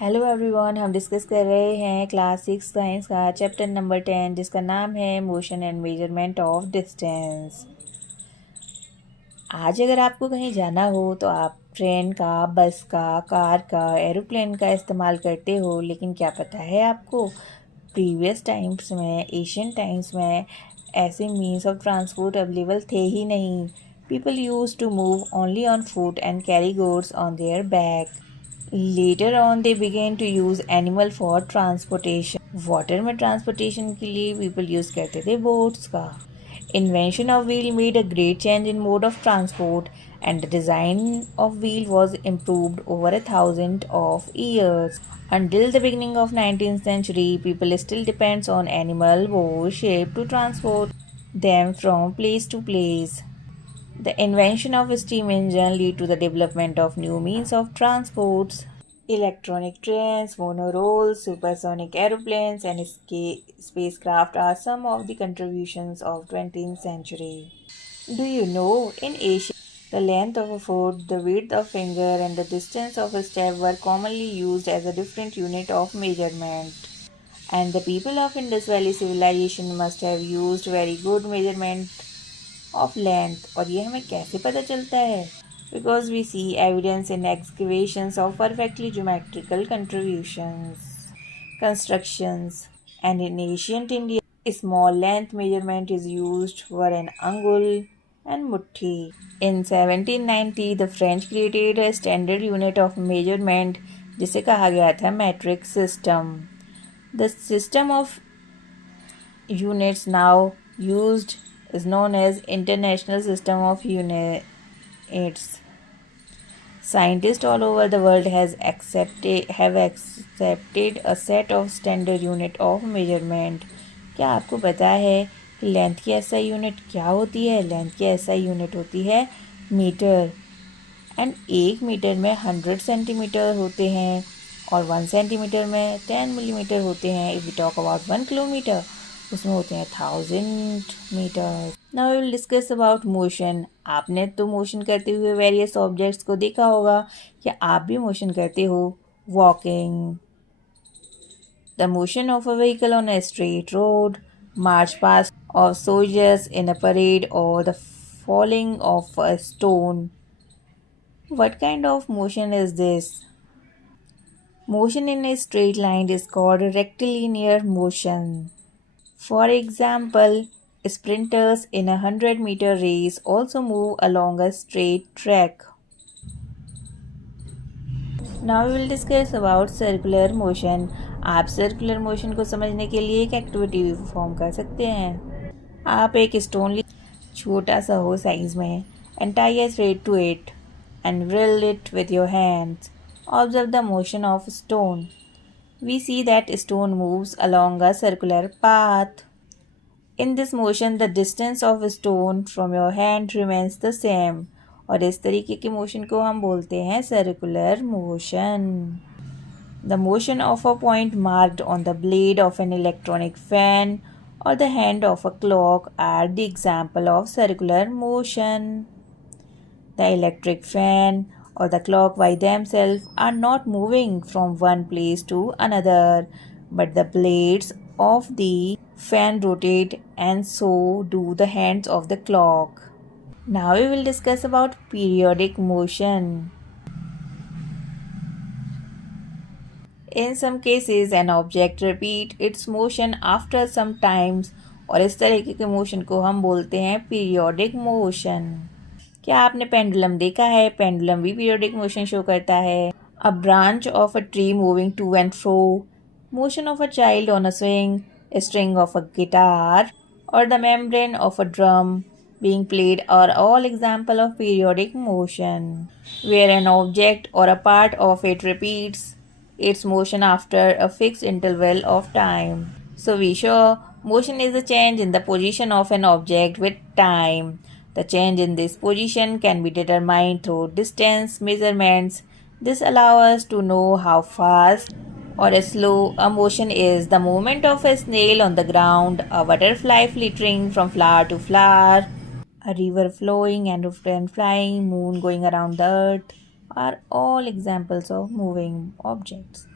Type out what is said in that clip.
Hello everyone, हम discuss कर रहे हैं क्लास 6 साइंस का चैप्टर नंबर 10 जिसका नाम है motion and measurement of distance. आज अगर आपको कहीं जाना हो तो आप ट्रेन का, बस का, कार का, एरोप्लेन का इस्तेमाल करते हो, लेकिन क्या पता है आपको प्रीवियस टाइम्स में, एशियन टाइम्स में ऐसे मीन्स ऑफ ट्रांसपोर्ट अवेलेबल थे ही नहीं। People use to move only on foot and carry goods on their back. Later on, they began to use animal for transportation. Water में transportation के लिए people use करते थे बोट्स का। Invention of wheel made a great change in mode of transport, and the design of wheel was improved over 1,000 of years. Until the beginning of 19th century, people still depends on animal boat shape to transport them from place to place. The invention of steam engine led to the development of new means of transports. Electronic trains, monorails, supersonic aeroplanes, and spacecraft are some of the contributions of 20th century. Do you know, in Asia, the length of a foot, the width of finger, and the distance of a step were commonly used as a different unit of measurement. And the people of Indus Valley civilization must have used very good measurement of length. और ये हमें कैसे पता चलता है? Because we see evidence in excavations of perfectly geometrical constructions, and in ancient India, a small length measurement is used for an angul and mutti. In 1790, the French created a standard unit of measurement जिसे कहा गया था metric system. The system of units now used is known as International System of Units. Scientists all over the world have accepted a set of standard unit of measurement. क्या आपको पता है कि length की एसआई यूनिट क्या होती है? Length की एसआई यूनिट होती है मीटर, एंड 1 मीटर में 100 सेंटीमीटर होते हैं और 1 सेंटीमीटर में 10 मिलीमीटर होते हैं. If we talk about 1 kilometre, उसमें होते हैं 1000 metre. Now we will discuss about motion. आपने तो मोशन करते हुए वेरियस ऑब्जेक्ट्स को देखा होगा. क्या आप भी मोशन करते हो? Walking, the motion of a vehicle on a straight road, march past of soldiers in a parade, और the falling of a stone. What kind of motion is this? Motion in a straight line is called rectilinear motion. For example, sprinters in a 100-meter race also move along a straight track. Now we will discuss about circular motion. आप circular motion को समझने के लिए एक activity भी perform कर सकते हैं. आप एक स्टोन छोटा सा हो साइज में and tie a thread to it and whirl it with your hands. Observe the motion of stone. We see that stone moves along a circular path. In this motion, the distance of a stone from your hand remains the same. और इस तरीके के motion को हम बोलते हैं circular motion. The motion of a point marked on the blade of an electronic fan or the hand of a clock are the example of circular motion. The electric fan or the clock by themselves are not moving from one place to another, but the blades of the fan rotate, and so do the hands of the clock. Now we will discuss about periodic motion. In some cases, an object repeat its motion after some times, और इस तरीके के motion को हम बोलते हैं periodic motion. क्या आपने पेंडुलम देखा है? पेंडुलम भी पीरियोडिक मोशन शो करता है. A branch of a tree moving to and fro, motion of a child on a swing, string of a guitar, or the membrane of a drum being played are all example of periodic motion, where an object or a part of it repeats its motion after a fixed interval of time. So we show motion is a change in the position of an object with time. The change in this position can be determined through distance measurements. This allows us to know how fast or slow a motion is. The movement of a snail on the ground, a butterfly flittering from flower to flower, a river flowing and flying, moon going around the earth are all examples of moving objects.